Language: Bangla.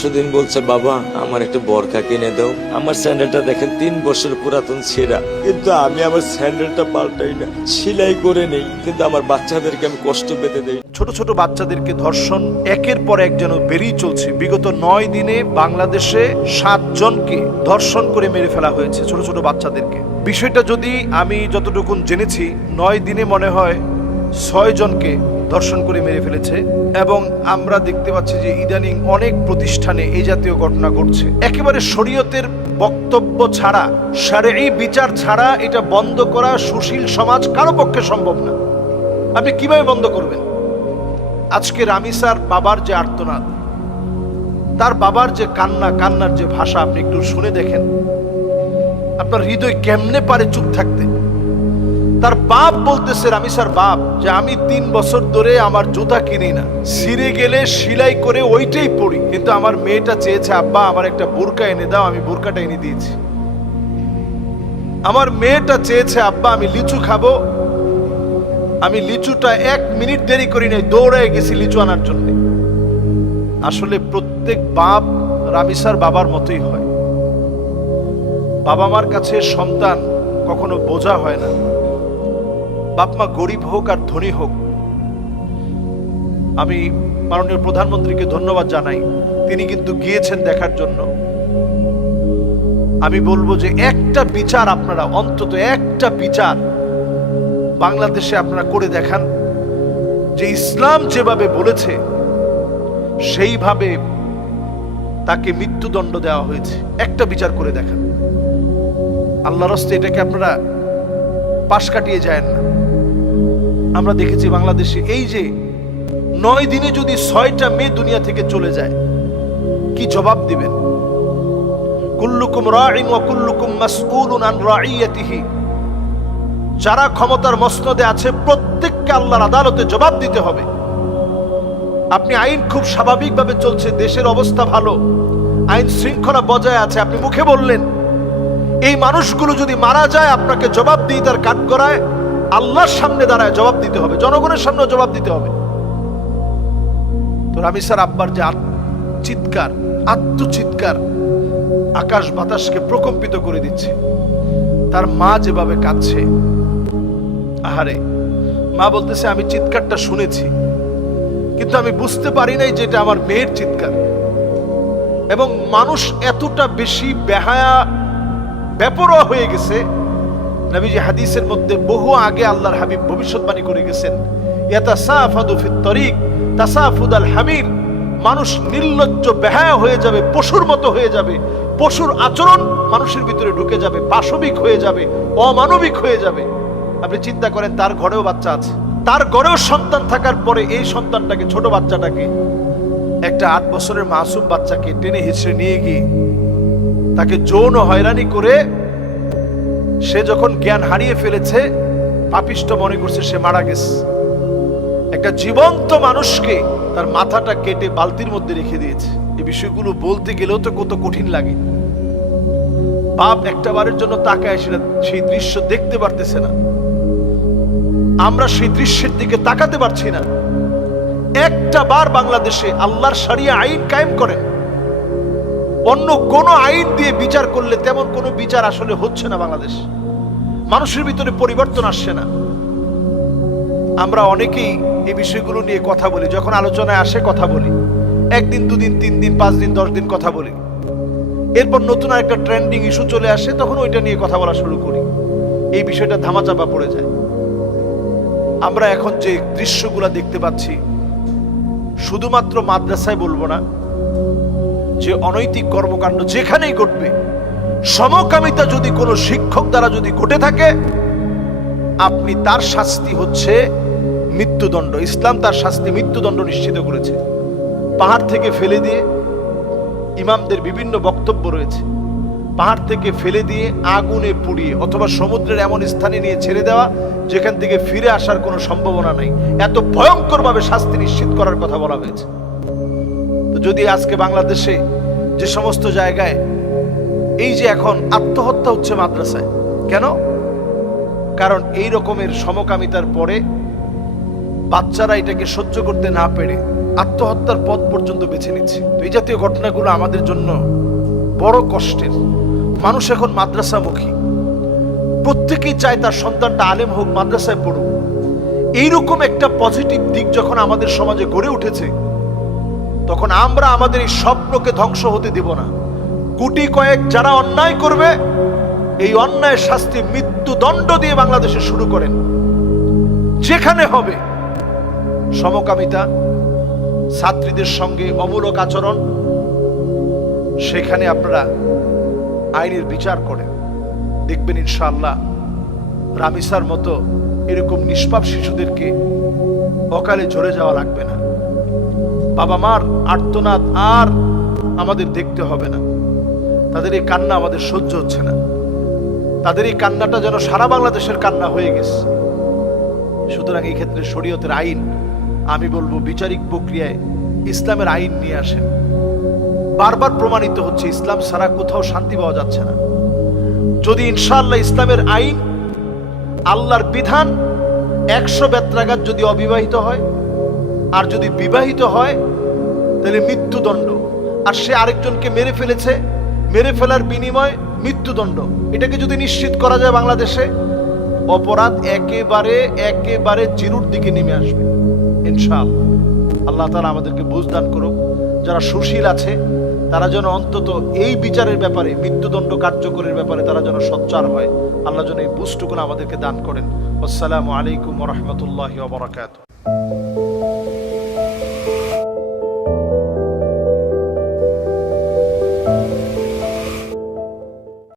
সেদিন বলছে, বাবা আমার একটা বরখা কিনে দাও। আমার স্যান্ডেলটা দেখেন 3 বছর পুরাতন ছেঁড়া, কিন্তু আমি আমার স্যান্ডেলটা পাল্টাই না, সেলাই করে নেই, কিন্তু আমার বাচ্চাদেরকে আমি কষ্ট পেতে দেই। ছোট ছোট বাচ্চাদেরকে ধর্ষণ একের পর এক যেন বেরিয়ে চলছে। বিগত 9 দিনে বাংলাদেশে 7 জনকে ধর্ষণ করে মেরে ফেলা হয়েছে, ছোট ছোট বাচ্চাদেরকে। বিষয়টা যদি আমি যতটুকু জেনেছি, 9 দিনে মনে হয় 6 জনকে ধর্ষণ করে মেরে ফেলেছে। এবং আমরা দেখতে পাচ্ছি যে ইদানিং অনেক প্রতিষ্ঠানে এই জাতীয় ঘটনা ঘটছে। একেবারে শরীয়তের বক্তব্য ছাড়া, শারঈ বিচার ছাড়া এটা বন্ধ করা সুশীল সমাজ কারো পক্ষে সম্ভব না। আপনি কিভাবে বন্ধ করবেন? আজকে রামিসার বাবার যে আর্তনাদ, তার বাবার যে কান্নার যে ভাষা, আপনি একটু শুনে দেখেন, আপনার হৃদয় কেমনে পারে চুপ থাকতে। তার বাপ বলতেছে, রামিসার বাপ, যে আমি 3 বছর ধরে আমার জুতা কিনি না, ছিঁড়ে গেলে সেলাই করে ওইটাই পরি, কিন্তু আমার মেয়েটা চেয়েছে আব্বা আমার একটা বোরকা এনে দাও, আমি বোরকাটা এনে দিয়েছি। আমার মেয়েটা চেয়েছে আব্বা আমি লিচু খাবো, আমি লিচুটা 1 মিনিট দেরি করি নাই, দৌড়ায় গেছি লিচু আনার জন্য। আসলে প্রত্যেক বাপ রামিসার বাবার মতোই হয়। বাবা মার কাছে সন্তান কখনো বোঝা হয় না। বাপ মা গরিব হোক আর ধনী হোক, আমি মাননীয় প্রধানমন্ত্রীকে ধন্যবাদ জানাই, তিনি কিন্তু গিয়েছেন দেখার জন্য। আমি বলবো যে একটা বিচার আপনারা, অন্তত একটা বিচার বাংলাদেশে আপনারা করে দেখান, যে ইসলাম যেভাবে বলেছে সেইভাবে তাকে মৃত্যুদণ্ড দেওয়া হয়েছে। একটা বিচার করে দেখান। আল্লাহর রাস্তে এটাকে আপনারা পাশ কাটিয়ে যায় না। আমরা দেখেছি বাংলাদেশে এই যে 9 দিনে যদি 6টা মেয়ে দুনিয়া থেকে চলে যায়, কি জবাব দিবেন? কুল্লুকুম রাঈন ওয়া কুল্লুকুম মাসউলুন আন রাঈয়াতিহি। যারা ক্ষমতার মসনদে আছে প্রত্যেককে আল্লাহর আদালতে জবাব দিতে হবে। আপনি আইন খুব স্বাভাবিকভাবে চলছে, দেশের অবস্থা ভালো, আইন শৃঙ্খলা বজায় আছে, আপনি মুখে বললেন। এই মানুষগুলো যদি মারা যায়, আপনাকে জবাব দিয়ে তার কাঠগড়ায় আল্লাহর সামনে দাঁড়ায় জবাব দিতে হবে, জনগণের সামনে জবাব দিতে হবে। তো রামিসার আব্বার যে চিৎকার, আত্মচিৎকার আকাশ বাতাসকে প্রকম্পিত করে দিচ্ছে। তার মা যেভাবে কাঁদছে, আহারে, মা বলতেছে আমি চিৎকারটা শুনেছি, কিন্তু আমি বুঝতে পারি নাই যে এটা আমার মেয়ের চিৎকার। এবং মানুষ এতটা বেশি বেহায়া, বেপরোয়া হয়ে গেছে। নবীজি হাদিসের মধ্যে বহু আগে আল্লাহর হাবিব ভবিষ্যৎবাণী করে গেছেন, ইয়াতাসাফাদু ফিত তরিক তাসাফুদাল হামির। মানুষ নির্লজ্জ বেহায়া হয়ে যাবে, পশুর মতো হয়ে যাবে, পশুর আচরণ মানুষের ভিতরে ঢুকে যাবে, পাশবিক হয়ে যাবে, অমানবিক হয়ে যাবে। আপনি চিন্তা করেন, তার ঘরেও বাচ্চা আছে, তার ঘরেও সন্তান থাকার পরে এই সন্তানটাকে, ছোট বাচ্চাটাকে, একটা 8 বছরের মাসুম বাচ্চাকে টেনে হিঁচড়ে নিয়ে গিয়ে তাকে যৌন হয়রানি করে সে যখন জ্ঞান হারিয়ে ফেলেছে, পাপিষ্ট মনে করছে সে মারা গেছে। একটা জীবন্ত মানুষকে তার মাথাটা কেটে বালতির মধ্যে রেখে দিয়েছে। এই বিষয়গুলো বলতে গেলেও তো কত কঠিন লাগে। বাপ একটা বারের জন্য তাকায় সেই দৃশ্য দেখতে পারতেছে না। আমরা সেই দৃশ্যের দিকে তাকাতে পারছি না। একটা বার বাংলাদেশে আল্লাহর শরিয়া আইন কায়েম করেন। অন্য কোন আইন দিয়ে বিচার করলে তেমন কোনো বিচার আসলে হচ্ছে না বাংলাদেশ। মানুষের ভিতরে পরিবর্তন আসছে না। আমরা অনেকেই এই বিষয়গুলো নিয়ে কথা বলি, যখন আলোচনায় আসে কথা বলি, 1 দিন 2 দিন 3 দিন 5 দিন 10 দিন কথা বলি। এরপর নতুন একটা ট্রেন্ডিং ইস্যু চলে আসে, তখন ওইটা নিয়ে কথা বলা শুরু করি। এই বিষয়টা ধামাচাপা পড়ে যায়। আমরা এখন যে দৃশ্যগুলো দেখতে পাচ্ছি, শুধুমাত্র মাদ্রাসায় বলবো না, যে অনৈতিক কর্মকাণ্ড যেখানেই ঘটবে, সমকামিতা যদি কোনো শিক্ষক দ্বারা যদি ঘটে থাকে, আপনি তার শাস্তি হচ্ছে মৃত্যুদণ্ড। ইসলাম তার শাস্তি মৃত্যুদণ্ড নিশ্চিত করেছে। পাহাড় থেকে ফেলে দিয়ে, ইমামদের বিভিন্ন বক্তব্য রয়েছে, পাহাড় থেকে ফেলে দিয়ে আগুনে পুড়িয়ে অথবা সমুদ্রের এমন স্থানে নিয়ে ছেড়ে দেওয়া যেখান থেকে ফিরে আসার কোনো সম্ভাবনা নাই, এত ভয়ঙ্করভাবে শাস্তি নিশ্চিত করার কথা বলা হয়েছে। তো যদি আজকে বাংলাদেশে যে সমস্ত জায়গায় এই যে এখন আত্মহত্যা হচ্ছে মাদ্রাসায়, কেন? কারণ এই রকমের সমকামিতার পরে বাচ্চারা এটাকে সহ্য করতে না পেরে আত্মহত্যার পথ পর্যন্ত বেছে নিচ্ছে। তো এই জাতীয় ঘটনাগুলো আমাদের জন্য বড় কষ্টের। মানুষ এখন মাদ্রাসামুখী, প্রত্যেকেই চায় তার সন্তানটা আলেম হোক, মাদ্রাসায় পড়ুক। এইরকম একটা পজিটিভ দিক যখন আমাদের সমাজে গড়ে উঠেছে, তখন আমরা আমাদের এই স্বপ্নকে ধ্বংস হতে দেব না। গুটি কয়েক যারা অন্যায় করবে, এই অন্যায় শাস্তি মৃত্যুদণ্ড দিয়ে বাংলাদেশে শুরু করেন। যেখানে হবে সমকামিতা, ছাত্রীদের সঙ্গে অমূলক আচরণ, সেখানে আপনারা আইনের বিচার করেন। দেখবেন ইনশাআল্লাহ রামিসার মতো এরকম নিষ্পাপ শিশুদেরকে অকালে ঝরে যাওয়া লাগবে না। বাবা মার আর্তনাদ আর আমাদের দেখতে হবে না। তাদের এই কান্না আমাদের সহ্য হচ্ছে না। তাদের এই কান্নাটা যেন সারা বাংলাদেশের কান্না হয়ে গেছে। সুতরাং এই ক্ষেত্রে শরীয়তের আইন, আমি বলবো বিচারিক প্রক্রিয়ায় ইসলামের আইন নিয়ে আসেন। বারবার প্রমাণিত হচ্ছে ইসলাম ছাড়া কোথাও শান্তি পাওয়া যাচ্ছে না। যদি ইনশাআল্লাহ ইসলামের আইন, আল্লাহর বিধান 100 বেত্রাঘাত যদি অবিবাহিত হয়, আর যদি বিবাহিত হয় তাহলে মৃত্যুদণ্ড। আর সে আরেকজনকে মেরে ফেলেছে, মেরে ফেলার বিনিময়ে মৃত্যুদণ্ড, এটাকে যদি নিশ্চিত করা যায় বাংলাদেশে, অপরাধ একেবারে জিরোর দিকে নেমে আসবে ইনশাআল্লাহ। আল্লাহ তাআলা আমাদেরকে বুঝ দান করুক। যারা সুশীল আছে তারা যেন অন্তত এই বিচারের ব্যাপারে, মৃত্যুদণ্ড কার্যকরের ব্যাপারে তারা যেন সোচ্চার হয়। আল্লাহ যেন এই বুঝটুকুন আমাদেরকে দান করেন। আসসালামু আলাইকুম ওয়া রাহমাতুল্লাহি ওয়া বারাকাতুহু।